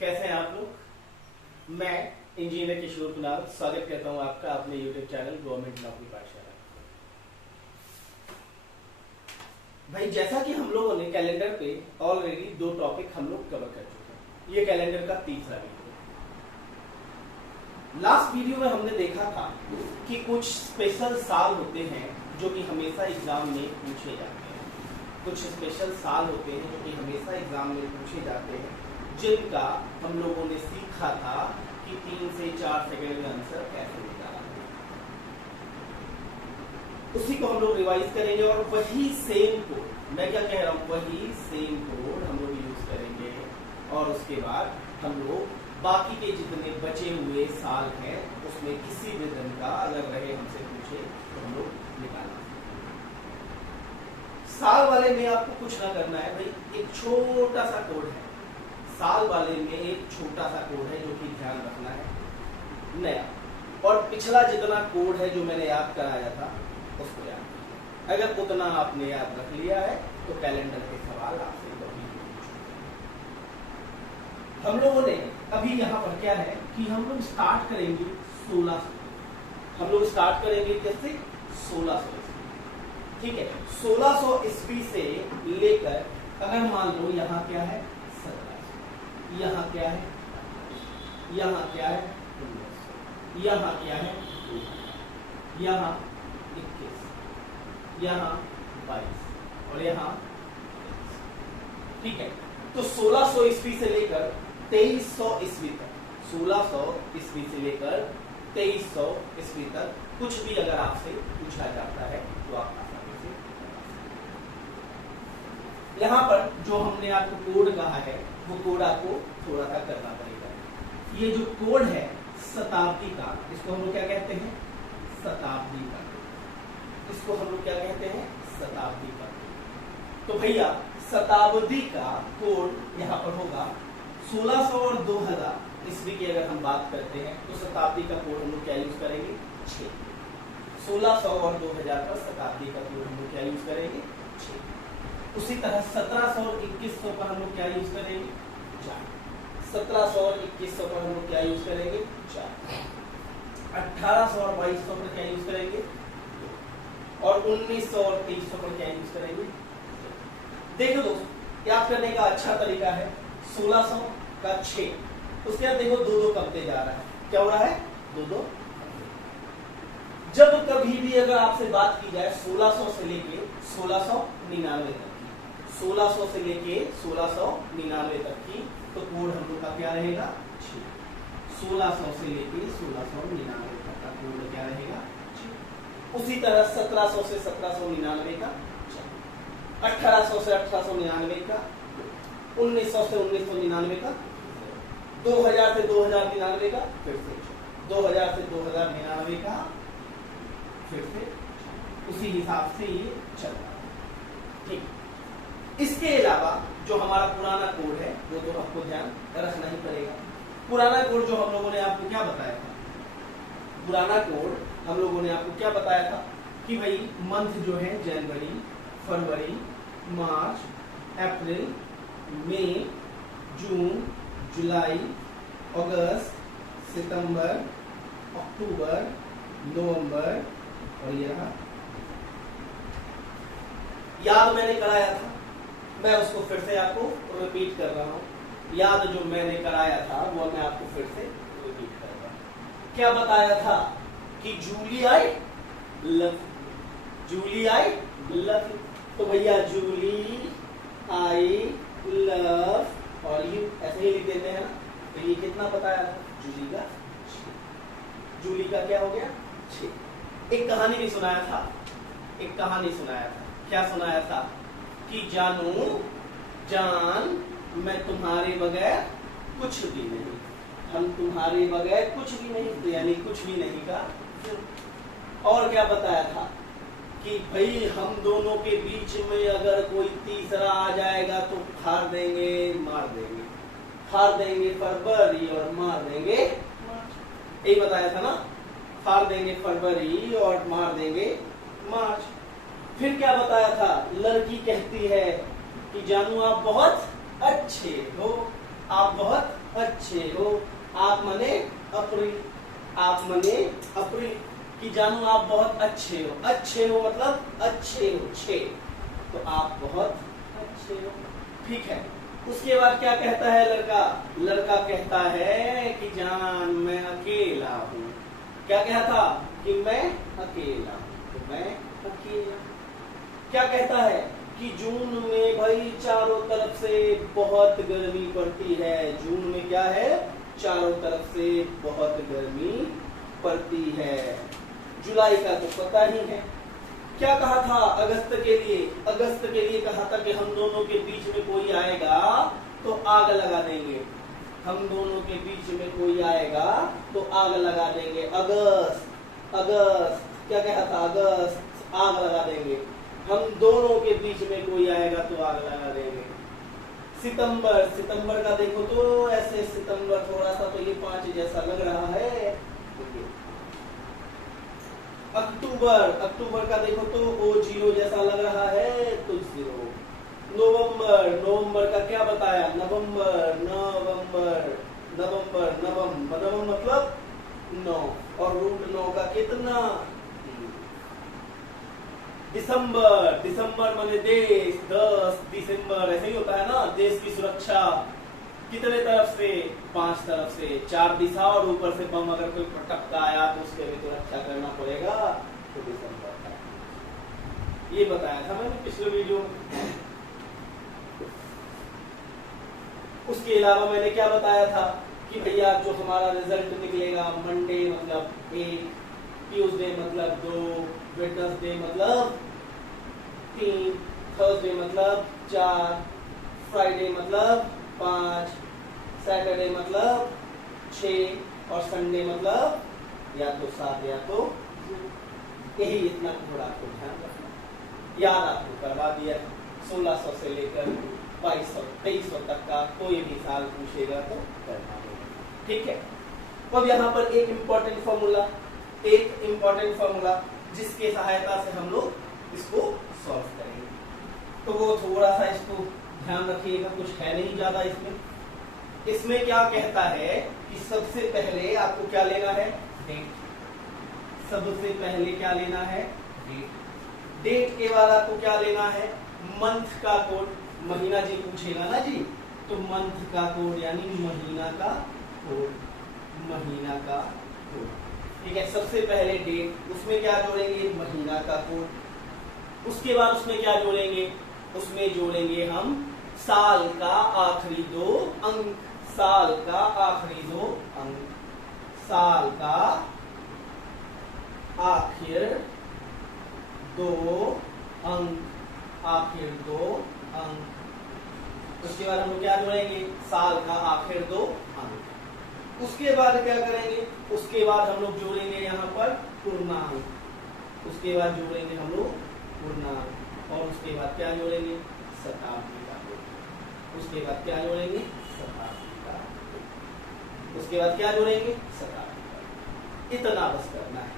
कैसे हैं आप लोग। मैं इंजीनियर किशोर कुणाल स्वागत करता हूं आपका अपने यूट्यूब चैनल गवर्नमेंट नौकरी पाठशाला। भाई जैसा कि हम लोगों ने कैलेंडर पे ऑलरेडी 2 टॉपिक हम लोग कवर कर चुके हैं। ये कैलेंडर का तीसरा वीडियो। लास्ट वीडियो में हमने देखा था कि कुछ स्पेशल साल होते हैं जो कि हमेशा एग्जाम में पूछे जाते हैं। कुछ स्पेशल साल होते हैं जो कि हमेशा एग्जाम में पूछे जाते हैं, जिनका हम लोगों ने सीखा था कि 3 से 4 सेकंड में आंसर कैसे निकाला। उसी को हम लोग रिवाइज करेंगे और वही सेम कोड, मैं क्या कह रहा हूं, वही सेम कोड हम लोग यूज करेंगे और उसके बाद हम लोग बाकी के जितने बचे हुए साल हैं उसमें किसी भी दिन का अगर रहे हमसे पूछे तो हम लोग निकालेंगे। साल वाले में आपको कुछ ना करना है भाई, एक छोटा सा कोड है। साल वाले में एक छोटा सा कोड है जो कि ध्यान रखना है नया, और पिछला जितना कोड है जो मैंने याद कराया था उसको याद रखना। अगर उतना आपने याद रख लिया है तो कैलेंडर के सवाल आपसे हम लोगों ने अभी यहाँ पर क्या है कि हम लोग स्टार्ट करेंगे 1600। हम लोग स्टार्ट करेंगे कैसे, 1600। ठीक है, 1600 ईस्वी से लेकर अगर मान लो यहाँ क्या है 1700, यहाँ क्या है, यहाँ क्या है 1900, यहाँ क्या है, यहाँ 21, यहाँ 22 और यहाँ। ठीक है, तो 1600 ईस्वी से लेकर 2300 ईस्वी तक, 1600 ईस्वी से लेकर 2300 ईस्वी तक कुछ भी अगर आपसे पूछा जाता है तो आप आसानी से। यहाँ पर जो हमने आपको कोड कहा है वो कोड आपको थोड़ा सा करना पड़ेगा। ये जो कोड है शताब्दी का, इसको हम लोग क्या कहते हैं, शताब्दी का। इसको हम लोग क्या कहते हैं, शताब्दी का। तो भैया शताब्दी का कोड यहाँ पर होगा 1600 और 2000 ईस्वी की अगर हम बात करते हैं तो शताब्दी का कोड हम लोग क्या यूज करेंगे, 6। 1600 और 2000 पर शताब्दी का कोड हम लोग क्या यूज करेंगे, 6। उसी तरह 1700 और 2100 पर हम लोग क्या यूज करेंगे, 4। 1700 और 2100 पर हम लोग क्या यूज करेंगे, 4। 1800 और 2200 पर क्या यूज करेंगे, 2। और 1900 और 2300 पर क्या यूज करेंगे। देखो दोस्तों, याद करने का अच्छा तरीका है 1600 का 6, उसके बाद देखो 2-2 कमते जा रहा है, क्या हो रहा है, 2-2। जब कभी भी अगर आपसे बात की जाए 1600 से लेके 1699 तक की, 1600 से लेके 1699 तक की, तो कोड हम लोग का क्या रहेगा, 6। 1600 से लेके 1699 तक का कोड क्या रहेगा, 6। उसी तरह 1700 से 1799 का, 1800 से 1899 का, 1900 से 1999 का, 2000 से 2099 का, फिर से 2000 से 2099 का, फिर से उसी हिसाब से ये चल रहा है। ठीक, इसके अलावा जो हमारा पुराना कोड है वो तो आपको ध्यान रखना ही पड़ेगा। पुराना कोड जो हम लोगों ने आपको क्या बताया था, पुराना कोड हम लोगों ने आपको क्या बताया था कि भाई मंथ जो है जनवरी, फरवरी, मार्च, अप्रैल, मई, जून, जुलाई, अगस्त, सितंबर, अक्टूबर, नवंबर और यहाँ याद मैंने कराया था, मैं उसको फिर से आपको रिपीट कर रहा हूँ। याद जो मैंने कराया था वो मैं आपको फिर से रिपीट कर रहा हूँ। क्या बताया था कि जूलियाई लव, जूलियाई लव। तो भैया जूली आई लव और यू ऐसे ही लिख देते हैं ना। तो ये कितना बताया था, जूली का 6। जूली का क्या हो गया, 6। एक कहानी भी सुनाया था, एक कहानी सुनाया था। क्या सुनाया था कि जानू जान मैं तुम्हारे बगैर कुछ भी नहीं, हम तुम्हारे बगैर कुछ भी नहीं, तो यानी कुछ भी नहीं का। और क्या बताया था कि भाई हम दोनों के बीच में अगर कोई तीसरा आ जाएगा तो हार देंगे, मार देंगे, हार देंगे फरवरी और मार देंगे मार्च। यही बताया था ना, हार देंगे फरवरी और मार देंगे मार्च। फिर क्या बताया था, लड़की कहती है कि जानू आप बहुत अच्छे हो, आप बहुत अच्छे हो। आप मने अप्रिल, आप मने अप्रिल कि जानू आप बहुत अच्छे हो। अच्छे हो मतलब अच्छे हो, छे, तो आप बहुत अच्छे हो। ठीक है, उसके बाद क्या कहता है लड़का? लड़का कहता है कि जान मैं अकेला हूँ। क्या कहा था? कि मैं अकेला हूँ, तो मैं अकेला। क्या कहता है? कि जून में भाई चारों तरफ से बहुत गर्मी पड़ती है। जून में क्या है? चारों तरफ से बहुत गर्मी पड़ती है। जुलाई का तो पता ही है। क्या कहा था अगस्त के लिए? अगस्त के लिए कहा था कि हम दोनों के बीच में कोई आएगा तो आग लगा देंगे। हम दोनों के बीच में कोई आएगा तो आग लगा देंगे। अगस्त, अगस्त क्या कहा था? अगस्त, आग लगा देंगे। हम दोनों के बीच में कोई आएगा तो आग लगा देंगे। सितंबर, सितंबर का देखो तो ऐसे सितंबर थोड़ा सा तो ये 5 जैसा लग रहा है। अक्टूबर, अक्टूबर का देखो तो ओ 0 जैसा लग रहा है तो 0। नवंबर, नवंबर का क्या बताया? नवंबर, नवंबर, नवंबर, नवंबर, नवंबर मतलब 9 और रूट 9 का कितना? दिसंबर, दिसंबर माने देश, 10 दिसंबर ऐसे ही होता है ना। देश की सुरक्षा कितने तरफ से? 5 तरफ से, 4 दिशा और ऊपर से बम अगर कोई पटकता आया तो उसके भी तो रक्षा करना पड़ेगा। तो दिसंबर का ये बताया था मैंने पिछले वीडियो में। उसके अलावा मैंने क्या बताया था कि भैया जो हमारा रिजल्ट निकलेगा, मंडे मतलब 1, ट्यूसडे मतलब 2, वेडनेसडे मतलब 3, थर्सडे मतलब 4, फ्राइडे मतलब 5, सैटरडे मतलब 6 और संडे मतलब या तो 7 या तो 0। यही इतना थोड़ा आपको ध्यान रखना। याद आपको करवा दिया। 1600 से लेकर 2200 2300 तक का कोई भी साल पूछेगा तो करना होगा। ठीक है, अब यहाँ पर एक इम्पोर्टेंट फॉर्मूला जिसके सहायता से हम लोग इसको सॉल्व करेंगे। तो वो थोड़ा सा इसको ध्यान रखिएगा, कुछ है नहीं ज्यादा इसमें। इसमें क्या कहता है कि सबसे पहले आपको क्या लेना है? डेट। सबसे पहले क्या लेना है? डेट। डेट के बाद आपको क्या लेना है? मंथ का कोड। महीना जी पूछेगा ना जी, तो मंथ का कोड यानी महीना का कोड, महीना का कोड। ठीक है, सबसे पहले डेट, उसमें क्या जोड़ेंगे? महीना का कोड। उसके बाद उसमें क्या जोड़ेंगे? उसमें जोड़ेंगे हम साल का आखिरी 2 अंक। साल का आखिरी 2 अंक, साल का आखिर 2 अंक, आखिर 2 अंक। उसके बाद हम लोग क्या जोड़ेंगे? साल का आखिर 2 अंक। उसके बाद क्या करेंगे? उसके बाद हम लोग जोड़ेंगे यहाँ पर पूर्णांक। उसके बाद जोड़ेंगे हम लोग पूर्णांक और उसके बाद क्या जोड़ेंगे? शताब्दी का कोड। उसके बाद क्या जोड़ेंगे? शताब्दी का कोड। उसके बाद क्या जोड़ेंगे? शताब्दी का। इतना बस करना है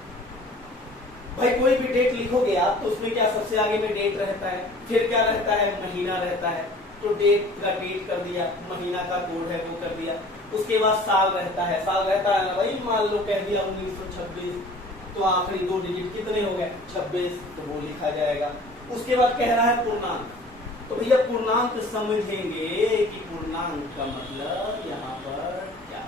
भाई। कोई भी डेट लिखोगे आप तो उसमें क्या सबसे आगे में डेट रहता है, फिर क्या रहता है? महीना रहता है। तो डेट का डेट कर दिया, महीना का कोड है वो कर दिया। उसके बाद साल रहता है, साल रहता है ना भाई। मान लो कह दिया 1926, तो आखिरी 2 डिजिट कितने हो गए? 26, तो वो लिखा जाएगा। उसके बाद कह रहा है पूर्णांक। तो भैया पूर्णांक समझेंगे कि पूर्णांक का मतलब यहाँ पर क्या?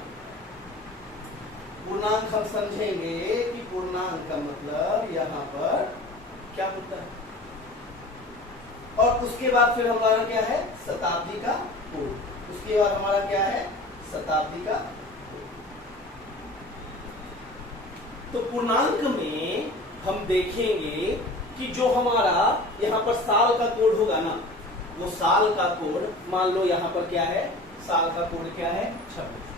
पूर्णांक हम समझेंगे कि पूर्णांक का मतलब यहाँ पर क्या होता है। और उसके बाद फिर हमारा क्या है? शताब्दी का कोड। उसके बाद हमारा क्या है? शताब्दी का कोड। तो पूर्णांक में हम देखेंगे कि जो हमारा यहाँ पर साल का कोड होगा ना, वो साल का कोड, मान लो यहाँ पर क्या है? साल का कोड क्या है? 26।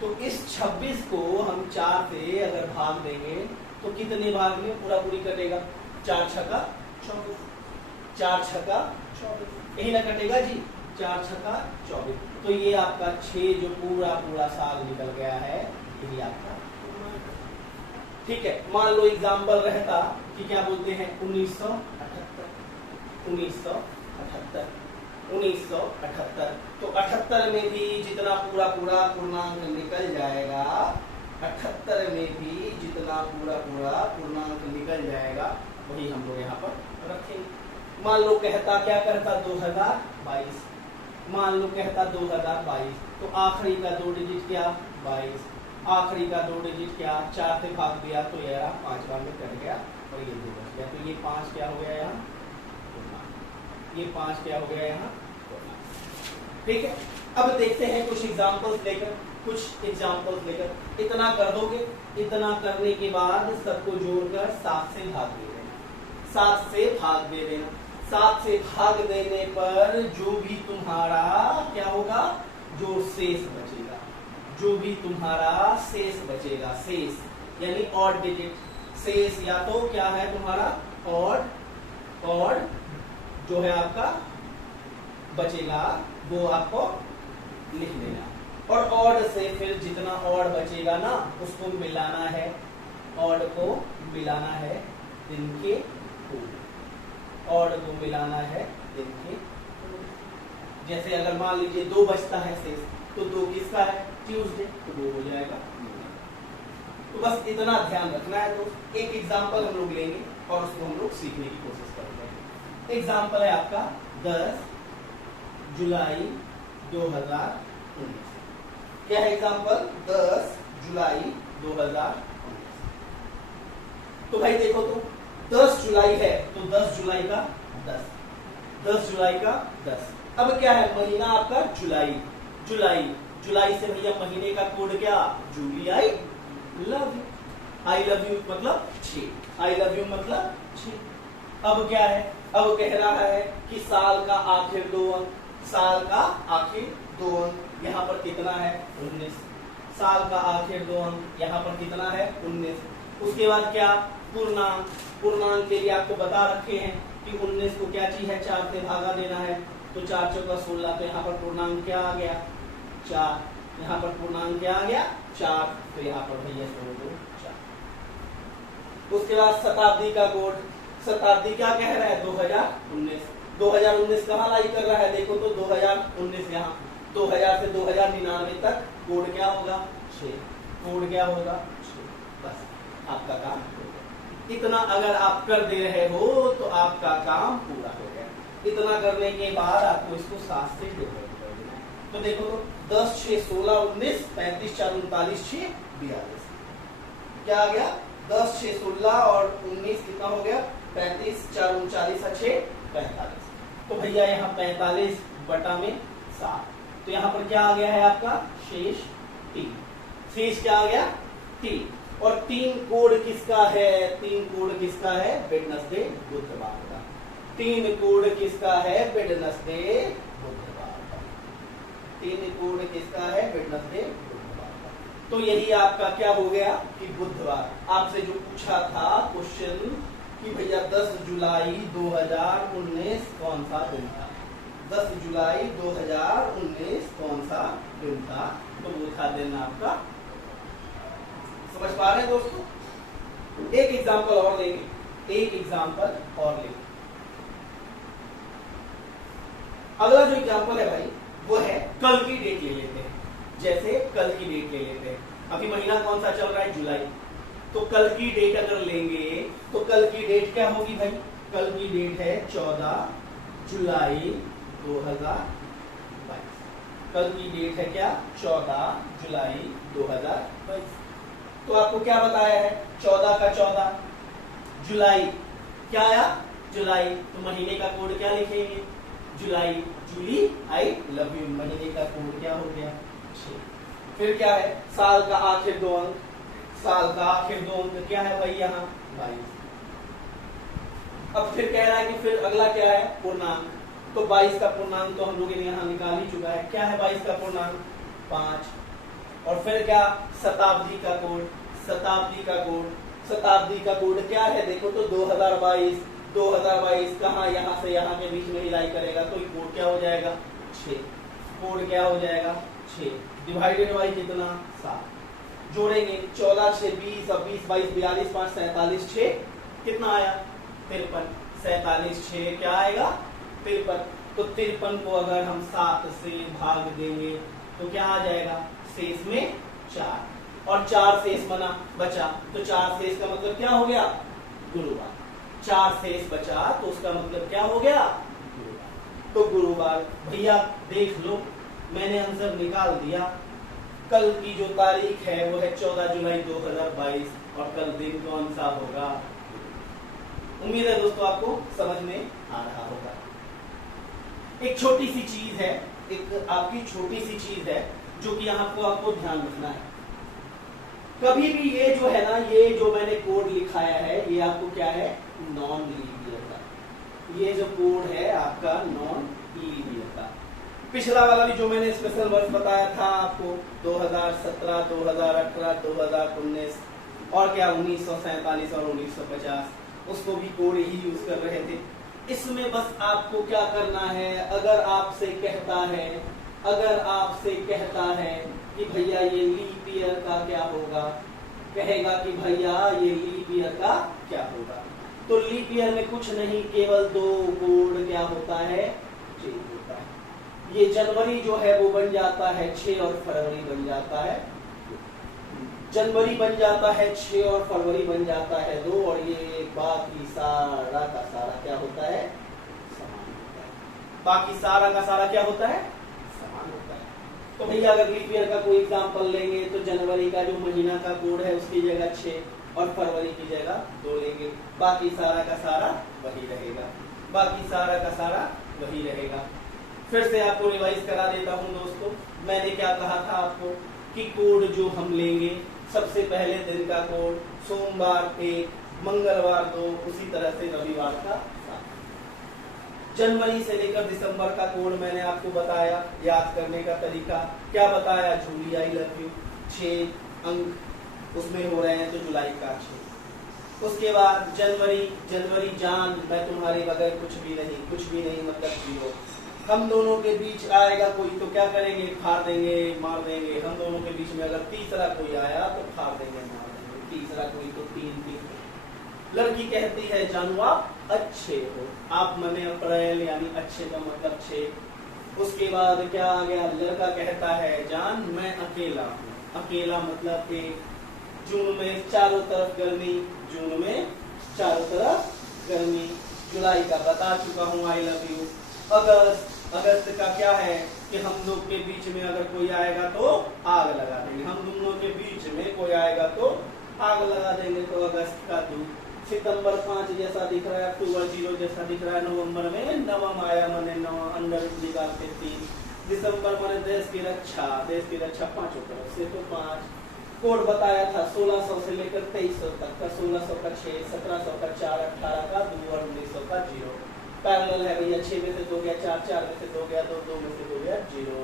तो इस 26 को हम 4 से अगर भाग देंगे तो कितने भाग में पूरा पूरी कटेगा? 4 छक्का 24, 4 छक्का 24, यही ना कटेगा जी? 4 छक्का 24। तो ये आपका 6 जो पूरा साल निकल गया है, यही आपका। ठीक है, मान लो एग्जाम्पल रहता कि क्या बोलते हैं? 1978, 1978। 1978। तो 78 में भी जितना पूरा पूरा पूर्णांक निकल जाएगा, 78 में भी जितना पूरा पूरा पूर्णांक निकल जाएगा वही हम लोग यहाँ पर रखेंगे। मान लो कहता क्या करता 2022, मान लो कहता 2022, तो आखिरी का 2 डिजिट क्या 22, आखिरी का 2 डिजिट क्या 4 से भाग दिया तो ये 5 बार में कट गया और ये 2 बच गया। तो ये 5 क्या हो गया यहाँ, ये 5 क्या हो गया यहाँ, ठीक है। अब देखते हैं कुछ एग्जांपल्स लेकर, इतना कर दोगे, इतना करने के बाद सबको जोड़कर 7 से भाग दे देना, 7 से भाग दे देना। 7 से भाग देने पर जो भी तुम्हारा क्या होगा, जो शेष बचेगा, जो भी तुम्हारा शेष बचेगा, शेष यानी ऑड डिजिट, शेष या तो क्या है तुम्हारा ऑड जो है आपका बचेगा वो आपको लिख देना। और ऑड से फिर जितना ऑड बचेगा ना उसको मिलाना है, ऑड को मिलाना है दिन के 2, ऑड को मिलाना है दिन के 2। जैसे अगर मान लीजिए 2 बचता है शेष, तो 2 किसका है, ट्यूसडे, तो 2 हो जाएगा। तो बस इतना ध्यान रखना है दोस्त। एक एग्जांपल हम लोग लेंगे और उसको हम लोग सीखने की कोशिश करेंगे। एग्जांपल है आपका 10 जुलाई 2019। क्या है एग्जांपल, 10 जुलाई 2019। तो भाई देखो, तो 10 जुलाई है तो 10 जुलाई का 10, 10 जुलाई का 10। अब क्या है, महीना आपका जुलाई, जुलाई से भैया महीने का कोड क्या, जूली। आई लव यू मतलब 6, आई लव यू मतलब 6। अब क्या है, अब कह रहा है कि साल का आखिर 2 अंक, साल का आखिर 2 अंक यहाँ पर कितना है 19, साल का आखिर 2 अंक यहाँ पर कितना है 19। उसके बाद क्या, पूर्णांक, पूर्णांक के लिए आपको बता रखे हैं कि 19 को क्या चीज है, 4 से भागा देना है। तो 4 चौका 16, तो यहाँ पर पूर्णांक क्या आ गया 4, यहाँ पर पूर्णांक क्या आ गया 4, तो यहाँ पर भैया 4। उसके बाद शताब्दी का कोड, शताब्दी क्या कह रहा है 2019, 2019 कहाँ लाई कर रहा है, देखो तो 2019 यहाँ 2000 से 2099 तक कोड क्या होगा 6, कोड क्या होगा 6। बस आपका काम हो गया। इतना अगर आप कर दे रहे हो तो आपका काम पूरा हो गया। इतना करने के बाद आपको इसको 7 से डिवाइड कर देना है। तो देखो तो 10 6 16 19 35 4 39 6 42, क्या आ गया 10 6 16 और 19 कितना हो गया 35 4 39 6 45। तो भैया यहाँ 45 बटा में 7, तो यहाँ पर क्या आ गया है आपका शेष 3, शेष क्या आ गया 3। और 3 कोड किसका है, 3 कोड किसका है वेडनेसडे बुधवार का, 3 कोड किसका है वेडनेसडे बुधवार का, 3 कोड किसका है वेडनेसडे बुधवार का। तो यही आपका क्या हो गया कि बुधवार। आपसे जो पूछा था क्वेश्चन कि भैया 10 जुलाई 2019 कौन सा दिन था, 10 जुलाई 2019 कौन सा दिन था, तो वो था दिन आपका। समझ पा रहे हैं दोस्तों। एक एग्जांपल और लेंगे, एक एग्जांपल और लेंगे। अगला जो एग्जांपल है भाई वो है कल की डेट ले लेते हैं। जैसे कल की डेट ले लेते हैं, अभी महीना कौन सा चल रहा है जुलाई, तो कल की डेट अगर लेंगे तो कल की डेट क्या होगी भाई, कल की डेट है 14 जुलाई 2022। कल की डेट है क्या 14 जुलाई 2022। तो आपको क्या बताया है 14 का 14 जुलाई क्या आया जुलाई, तो महीने का कोड क्या लिखेंगे जुलाई, जूली आई लव यू, महीने का कोड क्या हो गया 6। फिर क्या है साल का आखिर 2 अंक, साल का आखिर 2 अंक क्या है भाई यहाँ 22। अब फिर कह रहा है कि फिर अगला क्या है पूर्णांक, तो 22 का पूर्णांक तो हम लोग यहाँ निकाल ही चुका है। क्या है 22 का पूर्णांक 5। और फिर क्या शताब्दी का कोड, शताब्दी का कोड, शताब्दी का कोड क्या है देखो तो 2022, 2022 कहाँ यहाँ से यहाँ के बीच में हिलाई करेगा तो कोड क्या हो जाएगा 6, कोड क्या हो जाएगा 6 डिवाइडेड बाई कितना 7। जोड़ेंगे 14 6 20 और 20 22 42 5 47 6 कितना आया 53, 47 6 क्या आएगा 53। तो 53 को अगर हम 7 से भाग देंगे तो क्या आ जाएगा, शेष में 4, और 4 शेष बचा, तो 4 शेष का मतलब क्या हो गया, गुरुवार। 4 शेष बचा तो उसका मतलब क्या हो गया, गुरुवार। तो गुरुवार भैया देख लो, मैंने आंसर निकाल दिया। कल की जो तारीख है वो है 14 जुलाई 2022 और कल दिन कौन सा होगा। उम्मीद है दोस्तों आपको समझ में आ रहा होगा। एक छोटी सी चीज है, एक आपकी छोटी सी चीज है जो कि आपको ध्यान रखना है। कभी भी ये जो है ना, ये जो मैंने कोड लिखाया है ये आपको क्या है, नॉन लीप ईयर का। ये जो कोड है आपका नॉन लीप ईयर का। पिछला वाला भी जो मैंने स्पेशल वर्ष बताया था आपको 2017, 2018, 2019 और क्या 1947 और 1950, उसको भी कोड ही यूज कर रहे थे। इसमें बस आपको क्या करना है, अगर आपसे कहता है कि भैया ये लीप ईयर का क्या होगा, कहेगा कि भैया ये लीप ईयर का क्या होगा, तो लीप ईयर में कुछ नहीं, केवल 2 कोड क्या होता है, चेंज होता है। ये जनवरी जो है वो बन जाता है 6 और फरवरी बन जाता है, जनवरी बन जाता है 6 और फरवरी बन जाता है 2, और ये बाकी सारा का सारा क्या होता है, समान होता है। बाकी सारा का सारा क्या होता है, समान होता है। तो भैया अगर लीप ईयर का कोई एग्जांपल लेंगे तो जनवरी का जो महीना का कोड है उसकी जगह 6 और फरवरी की जगह 2 लेंगे, बाकी सारा का सारा वही रहेगा, बाकी सारा का सारा वही रहेगा। फिर से आपको रिवाइज करा देता हूं दोस्तों, मैंने क्या कहा था आपको कि कोड जो हम लेंगे, सबसे पहले दिन का कोड सोमवार 1, मंगलवार 2, उसी तरह से रविवार का 7। जनवरी से लेकर दिसंबर का कोड मैंने आपको बताया, याद करने का तरीका क्या बताया, जूली आई लव यू 6 अंक उसमें हो रहे हैं तो जुलाई का 6। उसके बाद जनवरी जान मैं तुम्हारे बगैर कुछ भी नहीं मतलब 0। हम दोनों के बीच आएगा कोई तो क्या करेंगे, फाड़ देंगे, मार देंगे। हम दोनों के बीच में अगर तीसरा कोई आया तो फाड़ देंगे, मार देंगे। तीसरा कोई तो 3। लड़की कहती है जानू आप अच्छे हो, आप मने अप्रैल यानी अच्छे का मतलब 6। उसके बाद क्या आ गया, लड़का कहता है जान मैं अकेला हूँ, अकेला मतलब 1। जून में चारों तरफ गर्मी, जून में चारों तरफ गर्मी। जुलाई का बता चुका हूँ आई लव यू। अगस्त का क्या है कि हम लोग के बीच में अगर कोई आएगा तो आग लगा देंगे, हम दोनों के बीच में कोई आएगा तो आग लगा देंगे, तो अगस्त का 2। सितंबर 5 जैसा दिख रहा है, अक्टूबर 0 जैसा दिख रहा है, नवंबर में नवम आया मने 9 अंदर निकाल के 3। दिसंबर मने देश की रक्षा 5 तरफ से तो 5। कोड बताया था 1600 से लेकर 2300 तक का, 1600 का 6, 1700 का 4, 18 का 2 और 1900 का 0। पैरेलल है भैया, 6 में से 2 गया 4, 4 में से 2 गया 2, 2 में से 2 गया 0।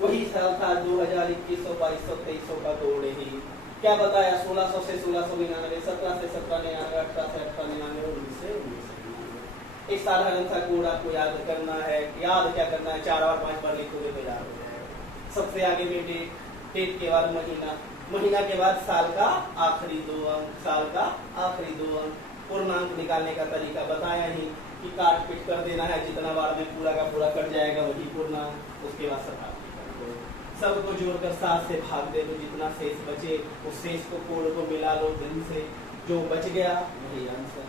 वही साल था 2021, 2200, 2300 का कोड ही। क्या बताया 1600 से 1699, 17 से 1799, 18 से 1899, 19 से 1999। एक साधारण सा कोड आपको याद करना है। याद क्या करना है, 4 और 5 बार लिखोगे तो याद हो जाएगा। सबसे आगे में डेट के बाद महीना के बाद साल का आखिरी 2 अंक, साल का आखिरी 2 अंक। पूर्णांक निकालने का तरीका बताया ही कि काट पीट कर देना है, जितना बार में पूरा का पूरा कट जाएगा वही पूर्णांक। उसके बाद सबको जोड़कर 7 से भाग दे दो, जितना शेष बचे उस शेष को कोड को मिला लो दिन से, जो बच गया वही आंसर।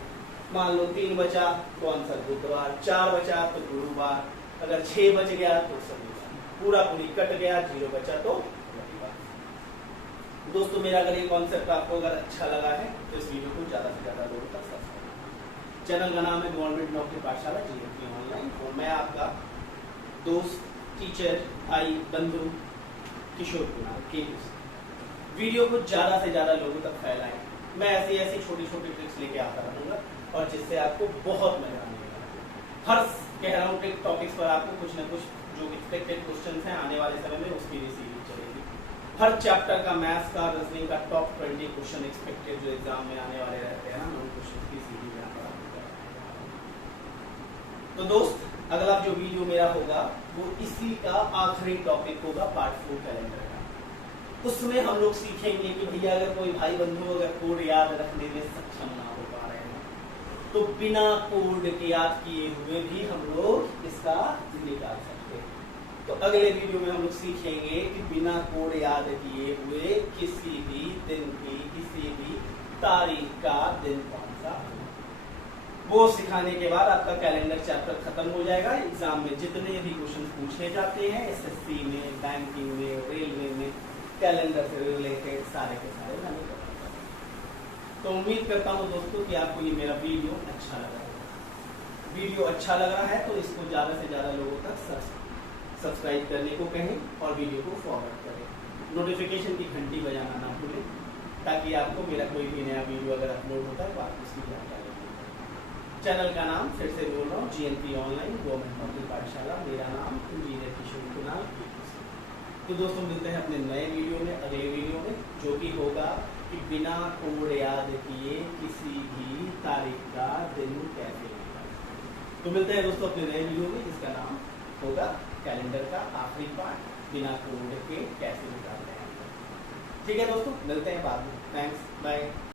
मान लो 3 बचा तो आंसर बुधवार, 4 बचा तो गुरुवार, अगर 6 बच गया तो शनिवार, पूरा पूरी कट गया, 0 बचा तो रविवार। दोस्तों मेरा अगर ये कॉन्सेप्ट आपको अगर अच्छा लगा है तो इस वीडियो को ज्यादा से ज्यादा लोगों तक सब्सक्राइब। चैनल का नाम है गवर्नमेंट नौकरी पाठशाला GNP ऑनलाइन, और मैं आपका दोस्त टीचर भाई बंधु किशोर कुमार के। वीडियो को ज्यादा से ज्यादा लोगों तक फैलाएं। मैं ऐसी छोटी छोटी ट्रिक्स लेके आता रहूंगा और जिससे आपको बहुत मजा आएगा। हर कह रहा हूँ कि टॉपिक्स पर आपको कुछ ना कुछ जो एक्सपेक्टेड क्वेश्चंस हैं आने वाले समय में उसकी भी सीरीज चलेगी। हर चैप्टर का मैथ्स का रीजनिंग का टॉप 20 क्वेश्चन एक्सपेक्टेड जो एग्जाम में आने वाले रहते हैं उन क्वेश्चन की सीरीज यहाँ पर तो दोस्त अगला जो वीडियो मेरा होगा वो इसी का आखिरी टॉपिक होगा, पार्ट 4 कैलेंडर का। उसमें हम लोग सीखेंगे कि भैया अगर कोई भाई बंधु अगर कोड याद रखने में सक्षम ना हो पा रहे हैं तो बिना कोड के याद किए हुए भी हम लोग इसका निकाल सकते हैं। तो अगले वीडियो में हम लोग सीखेंगे कि बिना कोड याद किए हुए किसी भी दिन की किसी भी तारीख का दिन कौन सा हो। वो सिखाने के बाद आपका कैलेंडर चैप्टर खत्म हो जाएगा। एग्जाम में जितने भी क्वेश्चन पूछे जाते हैं एसएससी में, बैंकिंग में, रेलवे में, कैलेंडर से रिलेटेड सारे के सारे हमें करना पड़ेगा। तो उम्मीद करता हूँ दोस्तों कि आपको ये मेरा वीडियो अच्छा लगा होगा। वीडियो अच्छा लग रहा है तो इसको ज़्यादा से ज़्यादा लोगों तक सब्सक्राइब करने को कहें और वीडियो को फॉरवर्ड करें। नोटिफिकेशन की घंटी बजाना ना भूलें ताकि आपको मेरा कोई भी नया वीडियो अगर अपलोड होता है तो आप उसकी जानकारी मिल जाए। चैनल का नाम फिर से बोल रहा हूँ, GNP ऑनलाइन गवर्नमेंट पब्लिक पाठशाला। मेरा नाम इंजीनियर किशोर कुणाल। तो दोस्तों मिलते हैं अपने नए वीडियो में, अगले वीडियो में, जो कि होगा कि बिना कोड याद किए किसी भी तारीख का दिन कैसे निकालें। तो मिलते हैं दोस्तों अपने नए वीडियो में, जिसका नाम होगा कैलेंडर का आखिरी पार्ट, बिना कोड के कैसे निकालते हैं। ठीक है दोस्तों, मिलते हैं बाद में। Thanks, bye.